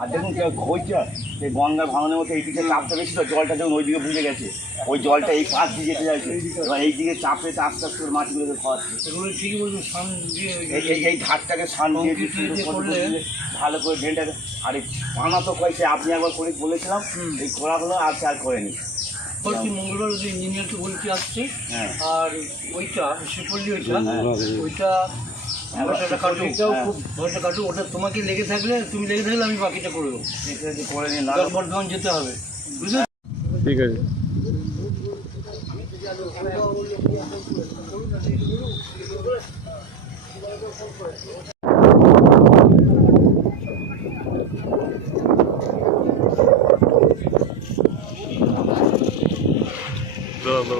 আর দেখুন কেউ হইছে সেই গঙ্গা ভাঙনের মতো এইদিকে চাপটা বেশি তো জলটা যখন ওইদিকে বুঝে গেছে। ওই জলটা এই পাশ দিয়ে যেতে যাচ্ছে। এবার এই দিকে চাপে তো আস্তে আস্তে করে মাটিগুলোকে খাওয়াচ্ছে এই এই এই ধারটাকে সান দিয়ে ভালো করে ড্রেনটাকে আর এই পানা তো কয়েছে আপনি একবার করে বলেছিলাম এই করা হলো আর আর করেনি। বলছি মঙ্গলবার ওই ইঞ্জিনিয়ারকে বলছি আসছে। হ্যাঁ। আর ওইটা শিবপল্লি ওইটা ওইটা হ্যাঁ, ভরসাটা কাটু ওটা তোমাকে লেগে থাকলে তুমি লেগে থাকলে আমি বাকিটা করে দেবো। এটা যদি করে নিন না বর্ধমান যেতে হবে। বুঝলে? ঠিক আছে।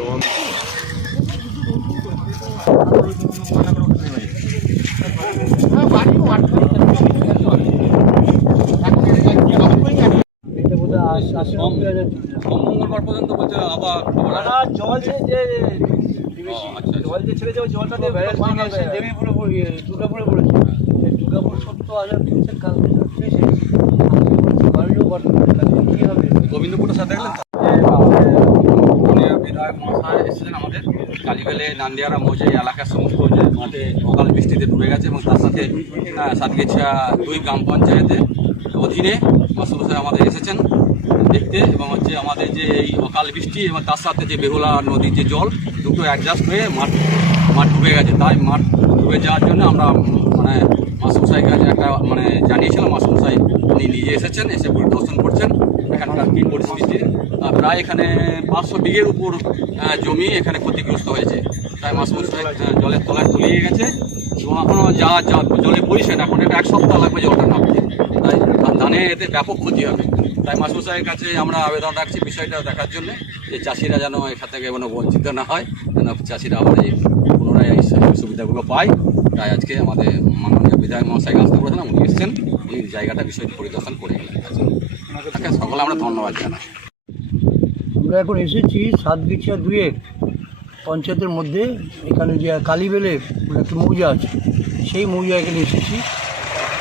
one- মঙ্গলবার পর্যন্ত বলছে আবার আর জল যে আচ্ছা, আচ্ছা। জল যে ছেড়েছে ওই জলটা দিয়ে ব্যারেজ ভেঙে এসে দেবীপুরে পড়ে ইয়ে, দুর্গাপুরে পড়েছে। দুর্গাপুর সত্তর হাজার তিনশো কালকে বাড়িও বর্তমানে কী হবে? গোবিন্দপুরের সাথে দেখলেন বিধায়ক মহাশয় এসেছিলেন আমাদের। কালীবেলে নান্দিয়ারা মৌজে এলাকার সমস্ত যে মাঠে অকাল বৃষ্টিতে ডুবে গেছে এবং তার সাথে আহ, সাতগেছিয়া দুই গ্রাম পঞ্চায়েতের অধীনে মাস্টারমশাই আমাদের এসেছেন। দেখতে এবং হচ্ছে আমাদের যে এই অকাল বৃষ্টি এবং তার সাথে যে বেহুলা নদীর যে জল, দুটো অ্যাডজাস্ট হয়ে মাঠ মাঠ ডুবে গেছে। তাই মাঠ ডুবে যাওয়ার জন্য আমরা মানে মাস্টারমশাইয়ের কাছে একটা মানে জানিয়েছিলাম মাস্টারমশাই উনি নিজে এসেছেন, এসে পরিদর্শন করছেন এখানকার কী পরিস্থিতি। প্রায় এখানে পাঁচশো বিঘের উপর জমি এখানে ক্ষতিগ্রস্ত হয়েছে। তাই মাসমশাই জলের তলায় তলিয়ে গেছে এবং এখনও যা জলে পড়েছেন এখন এটা এক সপ্তাহ লাগবে জলটা নামতে। তাই ধানে এতে ব্যাপক ক্ষতি হবে। তাই মাসমশাইয়ের কাছে আমরা আবেদন রাখছি বিষয়টা দেখার জন্য যে চাষিরা যেন এখান থেকে যেন বঞ্চিত না হয়, যেন চাষিরা এই পুনরায় এই সুবিধাগুলো পায়। তাই আজকে আমাদের মাননীয় বিধায়ক মহাশয়কে আসতে বলেছিলাম উনি এসেছেন। উনি জায়গাটা, বিষয়টি পরিদর্শন করে গেলেন। তাকে সকলে আমরা ধন্যবাদ জানাই। আমরা এখন এসেছি সাতবিছিয়া দুয়ে পঞ্চায়েতের মধ্যে। এখানে যে কালীবেলে বলে একটা মৌজা আছে, সেই মৌজা এখানে এসেছি।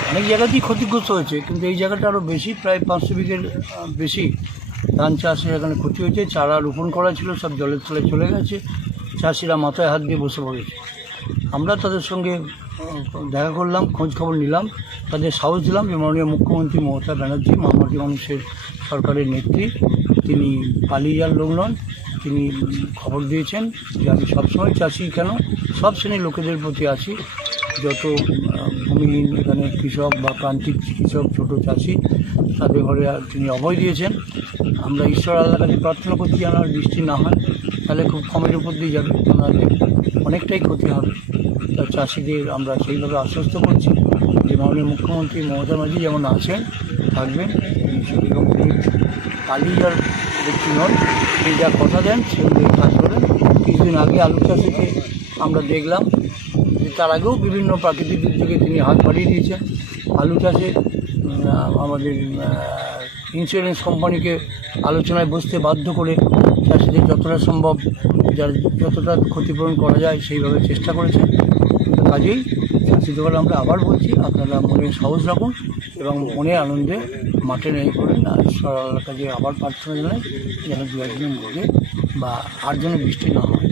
অনেক জায়গাতেই ক্ষতিগ্রস্ত হয়েছে, কিন্তু এই জায়গাটা আরও বেশি, প্রায় পাঁচশো বিঘের বেশি ধান চাষের এখানে ক্ষতি হয়েছে, চারা রোপণ করা ছিল, সব জলের তলায় চলে গেছে, চাষিরা মাথায় হাত দিয়ে বসে পড়েছে। আমরা তাদের সঙ্গে দেখা করলাম, খোঁজ খবর নিলাম, তাদের সাহস দিলাম যে মাননীয় মুখ্যমন্ত্রী মমতা ব্যানার্জি, মামাটি মানুষের সরকারের নেত্রী, তিনি পালিয়ে যাওয়ার লোক নন, তিনি খবর দিয়েছেন যে আমি সবসময় চাষি কেন? সব শ্রেণির লোকেদের প্রতি আছি যত ভূমিহীন এখানে কৃষক বা প্রান্তিক কৃষক, ছোট চাষি, তাদের ঘরে তিনি অভয় দিয়েছেন। আমরা ঈশ্বর আল্লাহ কাছে প্রার্থনা করছি যেন বৃষ্টি না হয়, তাহলে খুব কমের উপর দিয়ে যাবে তাহলে অনেকটাই ক্ষতি হবে। তা চাষিদের আমরা সেইভাবে আশ্বস্ত করছি যে মাননীয় মুখ্যমন্ত্রী মমতা ব্যানার্জি যেমন আছেন, থাকবেন সেরকম তিনি কালিয়ার ব্যক্তি নন। তিনি যা কথা দেন সে অনুযায়ী কাজ করেন। কিছুদিন আগে আলু চাষিকে আমরা দেখলাম তার আগেও বিভিন্ন প্রাকৃতিক দুর্যোগে তিনি হাত বাড়িয়ে দিয়েছেন। আলু চাষে আমাদের ইন্স্যুরেন্স কোম্পানিকে আলোচনায় বসতে বাধ্য করে চাষিদের যতটা সম্ভব যার যতটা ক্ষতিপূরণ করা যায় সেইভাবে চেষ্টা করেছেন। কাজেই দোকান আমরা আবার বলছি, আপনারা মনে সাহস রাখুন এবং মনে আনন্দে মাঠে নেমে পড়েন। আর আল্লাহর কাছে আবার প্রার্থনা জানাই যেন দু মধ্যে বা যেন বৃষ্টি না হয়।